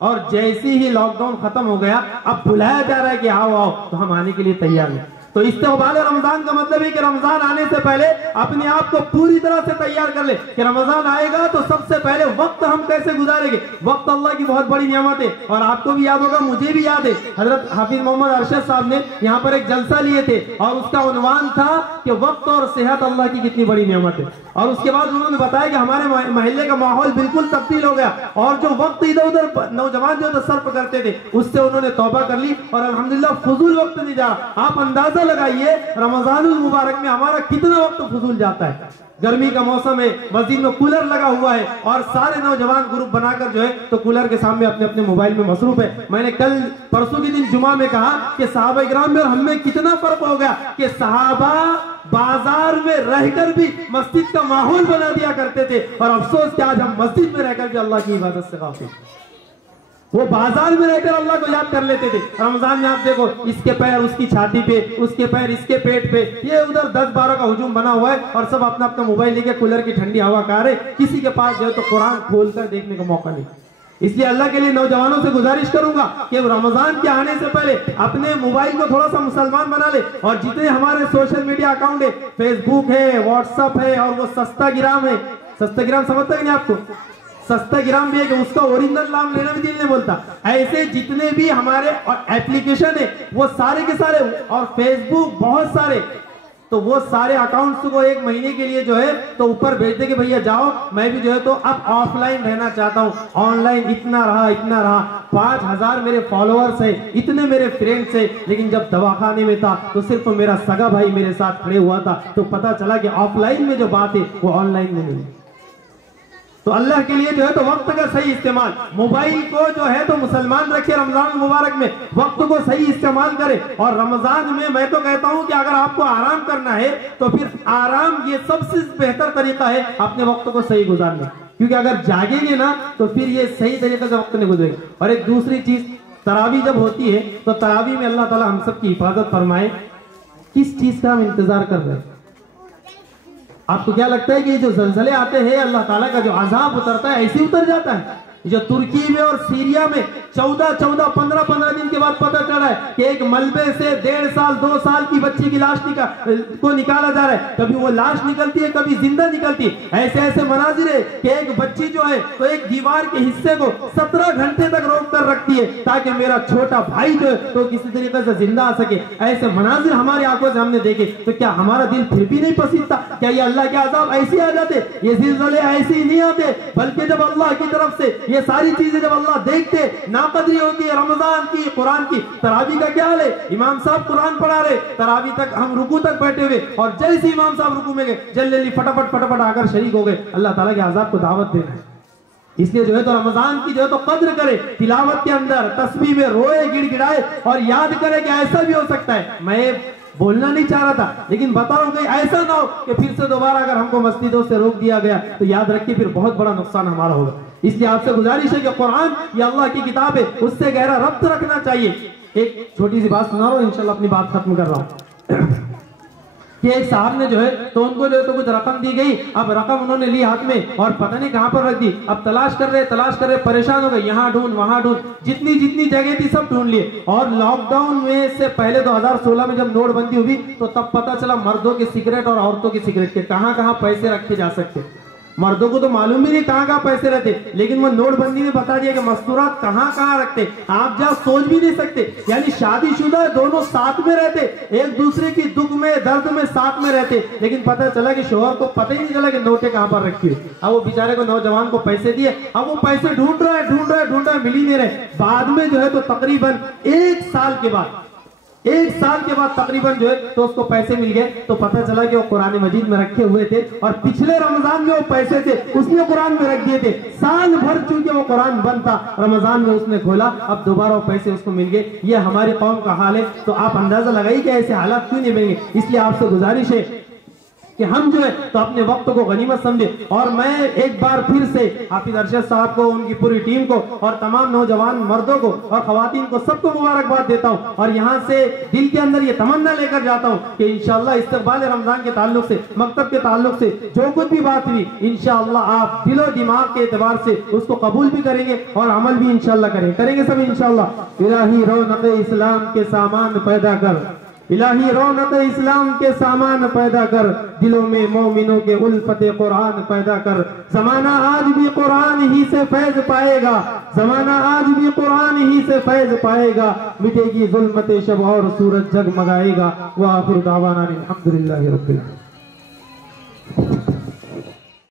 और जैसे ही लॉकडाउन खत्म हो गया अब बुलाया जा रहा है कि आओ आओ, तो हम आने के लिए तैयार हैं। तो इस्तक़बाल रमजान का मतलब है कि रमजान आने से पहले अपने आप को पूरी तरह से तैयार कर ले कि रमजान आएगा तो सबसे पहले वक्त हम कैसे गुजारेंगे। वक्त अल्लाह की बहुत बड़ी नियामत है और आपको भी याद होगा, मुझे भी याद है, हजरत हाफिज मोहम्मद अरशद साहब ने यहाँ पर एक जलसा लिए थे और उसका उन्वान था कि वक्त और सेहत अल्लाह की कितनी बड़ी नियामत है। और उसके बाद उन्होंने बताया कि हमारे महल्ले का माहौल बिल्कुल तब्दील हो गया और जो वक्त इधर उधर नौजवान जो सर्फ करते थे उससे उन्होंने तौबा कर ली और अल्हम्दुलिल्लाह फजूल वक्त नहीं जा रहा। आप अंदाजा लगाइए रमजानुल मुबारक में हमारा कितना वक्त फजूल जाता है। गर्मी का मौसम है, मस्जिद में कूलर लगा हुआ है और सारे नौजवान ग्रुप बनाकर जो है तो कूलर के सामने अपने अपने मोबाइल में मसरूफ है। मैंने कल परसों के दिन जुमा में कहा कि सहाबा इकराम में और हम में कितना फर्क हो गया कि सहाबा बाजार में रहकर भी मस्जिद का माहौल बना दिया करते थे और अफसोस कि आज हम मस्जिद में रहकर भी अल्लाह की इबादत से गाफिल। वो बाजार में रहकर अल्लाह को याद कर लेते थे। रमजान में आप देखो, इसके पैर उसकी छाती पे, उसके पैर इसके पेट पे, ये उधर 10-12 का हुजूम बना हुआ है और सब अपना अपना मोबाइल लेके कूलर की ठंडी हवा खा रहे। किसी के पास जो है तो कुरान खोलकर देखने का मौका नहीं। इसलिए अल्लाह के लिए नौजवानों से गुजारिश करूंगा कि रमजान के आने से पहले अपने मोबाइल को थोड़ा सा मुसलमान बना ले और जितने हमारे सोशल मीडिया अकाउंट है, फेसबुक है, व्हाट्सएप है और वो सस्ताग्राम है। सस्ताग्राम समझता है नहीं आपको? सस्ताग्राम भी है कि उसका ओरिजिनल नाम लेना भी दिल नहीं बोलता। ऐसे जितने भी हमारे और एप्लीकेशन है वो सारे के सारे, और फेसबुक बहुत सारे, तो वो सारे अकाउंट्स को 1 महीने के लिए जो है तो ऊपर भेज दे कि भैया जाओ, मैं भी जो है तो अब ऑफलाइन रहना चाहता हूँ। ऑनलाइन इतना रहा 5000 मेरे फॉलोअर्स है, इतने मेरे फ्रेंड्स है, लेकिन जब दवाखाने में था तो सिर्फ मेरा सगा भाई मेरे साथ खड़े हुआ था। तो पता चला कि ऑफलाइन में जो बात है वो ऑनलाइन में नहीं। तो अल्लाह के लिए जो है तो वक्त का सही इस्तेमाल, मोबाइल को जो है तो मुसलमान रखे रमजान मुबारक में, वक्त को सही इस्तेमाल करे। और रमजान में मैं तो कहता हूं कि अगर आपको आराम करना है तो फिर आराम ये सबसे बेहतर तरीका है अपने वक्त को सही गुजारने, क्योंकि अगर जागेंगे ना तो फिर ये सही तरीके से वक्त नहीं गुजरेगा। और एक दूसरी चीज, तरावी जब होती है तो तरावी में अल्लाह ताला हम सब की हिफाजत फरमाए। किस चीज का हम इंतजार कर रहे हैं? आपको क्या लगता है कि जो जलजले आते हैं, अल्लाह ताला का जो अजाब उतरता है ऐसे उतर जाता है? जो तुर्की में और सीरिया में 15 दिन के बाद पता चला है कि एक मलबे से 1.5 साल 2 साल की बच्ची की लाश को निकाला जा रहा है। कभी वो लाश निकलती है, कभी जिंदा निकलती है। ऐसे ऐसे मनाजिर है कि एक बच्ची जो है तो एक दीवार के हिस्से को 17 घंटे तक रोक कर रखती है ताकि मेरा छोटा भाई जो है तो किसी तरीके से जिंदा आ सके। ऐसे मनाजिर हमारी आंखों से हमने देखे, तो क्या हमारा दिल फिर भी नहीं पसीजता? क्या ये अल्लाह के अज़ाब ऐसे आ जाते, ये ज़िलज़ले ऐसे ही नहीं आते? बल्कि जब अल्लाह की तरफ से ये सारी चीजें जब अल्लाह देखते, नाकदरी होती है रमजान की, कुरान की। तरावी का क्या हाल है? इमाम साहब कुरान पढ़ा रहे, तरावी तक हम रुकू तक बैठे हुए, और जैसे इमाम साहब रुकू में गए जल्दी फटाफट आकर शरीक हो गए। अल्लाह ताला के अज़ाब को दावत देना है। इसलिए जो है तो रमजान की जो है तो कद्र करे, तिलावत के अंदर तस्बीह में रोए, गिड़गिड़ाए और याद करे कि ऐसा भी हो सकता है। मैं बोलना नहीं चाह रहा था, लेकिन बता रहा हूं कि ऐसा ना हो कि फिर से दोबारा अगर हमको मस्जिदों से रोक दिया गया तो याद रखिए फिर बहुत बड़ा नुकसान हमारा होगा। इसलिए आपसे गुजारिश है कि कुरान ये अल्लाह की किताब है, उससे गहरा रब्त रखना चाहिए। एक छोटी सी बात सुना रहा हूं, इंशाल्लाह अपनी बात खत्म कर रहा हूं कि एक साहब ने जो है तो उनको जो है तो कुछ रकम दी गई। अब रकम उन्होंने ली हाथ में और पता नहीं कहां पर रख दी। अब तलाश कर रहे परेशान हो गए, यहाँ ढूंढ वहां ढूंढ, जितनी जगह थी सब ढूंढ लिए। और लॉकडाउन में से पहले 2016 में जब नोटबंदी हुई तो तब पता चला मर्दों के सिगरेट और औरतों के सिगरेट के कहां पैसे रखे जा सकते। मर्दों को तो मालूम ही नहीं कहां पैसे रहते, लेकिन वो नोटबंदी ने बता दिया कि मस्तूरात कहां रखते, आप जहां सोच भी नहीं सकते। यानी शादीशुदा दोनों साथ में रहते, एक दूसरे की दुख में दर्द में साथ में रहते, लेकिन पता चला कि शोहर को पता ही नहीं चला कि नोटें कहां पर रखी हुई। अब वो बेचारे को नौजवान को पैसे दिए, अब वो पैसे ढूंढ रहा है, मिल ही नहीं रहे। बाद में जो है तो तकरीबन 1 साल के बाद तकरीबन जो है तो उसको पैसे मिल गए। तो पता चला कि वो कुरान मजीद में रखे हुए थे और पिछले रमजान में वो पैसे थे उसने कुरान में रख दिए थे। साल भर चूंकि वो कुरान बंद था, रमजान में उसने खोला, अब दोबारा वो पैसे उसको मिल गए। ये हमारी कौम का हाल है। तो आप अंदाजा लगाइए कि ऐसे हालात क्यों नहीं मिलेंगे। इसलिए आपसे गुजारिश है कि हम जो है तो अपने वक्त को गनीमत समझे। और मैं एक बार फिर से हाफिज अरशद साहब को, उनकी पूरी टीम को और तमाम नौजवान मर्दों को और खवातीन को सबको मुबारकबाद देता हूं। और यहाँ से दिल के अंदर ये तमन्ना लेकर जाता हूं कि इंशाअल्लाह इस्तक़बाल रमजान के ताल्लुक से, मकतब के ताल्लुक से जो कुछ भी बात हुई इंशाअल्लाह आप दिलो दिमाग के एतबार से उसको कबूल भी करेंगे और अमल भी इंशाअल्लाह करेंगे सब इंशाअल्लाह। इलाही रौनक इस्लाम के सामान पैदा कर, इलाही रौनक इस्लाम के सामान पैदा कर, दिलों में मोमिनों के उल्फते कुरान पैदा कर। जमाना आज भी कुरान ही से फैज पाएगा, जमाना आज भी कुरान ही से फैज पाएगा। मिटेगी जुल्मते शब और सूरज जगमगाएगा। व आखिर दावाना अल्हम्दुलिल्लाहि रब्बिल आलमीन।